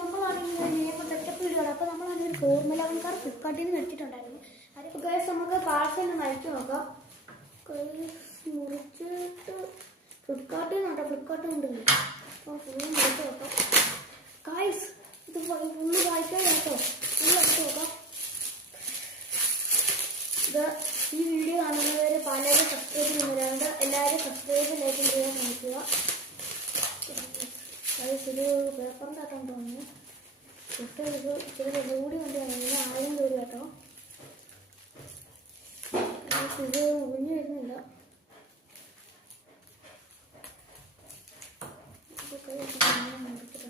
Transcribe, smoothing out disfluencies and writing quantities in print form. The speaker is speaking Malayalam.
നമ്മളാണെങ്കിൽ നേരത്തെ സെറ്റപ്പ് വീഡിയോ. അപ്പോൾ നമ്മളാണെങ്കിൽ ഒരു ഫോർമുല കാർ ഫ്ലിപ്കാർട്ടിൽ നിന്ന് മേടിച്ചിട്ടുണ്ടായിരുന്നു. അതിപ്പോൾ ഗൈസ് നമുക്ക് പാർസൽ നയിച്ചു നോക്കാം. മുറിച്ചിട്ട് ഫ്ലിപ്കാർട്ടിൽ നിന്നുണ്ടോ? ഫ്ലിപ്കാർട്ടിൽ ഉണ്ട്. അപ്പോൾ ഫുള്ള് മുറിച്ച് നോക്കാം ഗൈസ്. ഇത് ഫുള്ള് വായിക്കാൻ കേട്ടോ. ഫുള്ള് എടുത്ത് നോക്കാം. ഇത് ഈ വീഡിയോ കാണുന്നവർ പലരും സബ്സ്ക്രൈബ് ചെയ്യുന്നവരുണ്ട്. എല്ലാവരും സബ്സ്ക്രൈബ് ലൈക്ക് ചെയ്യാൻ ശ്രമിക്കുക. ഇത് പേപ്പറിൻ്റെ അകത്തോണ്ട് തോന്നുന്നു. ഇട്ട് ഇത് ഇച്ചിരി വില കൂടി വണ്ടിയാണ്. 1000 രൂപ കേട്ടോ. ഇത് ഒഴിഞ്ഞു വരുന്നില്ല. ഇത്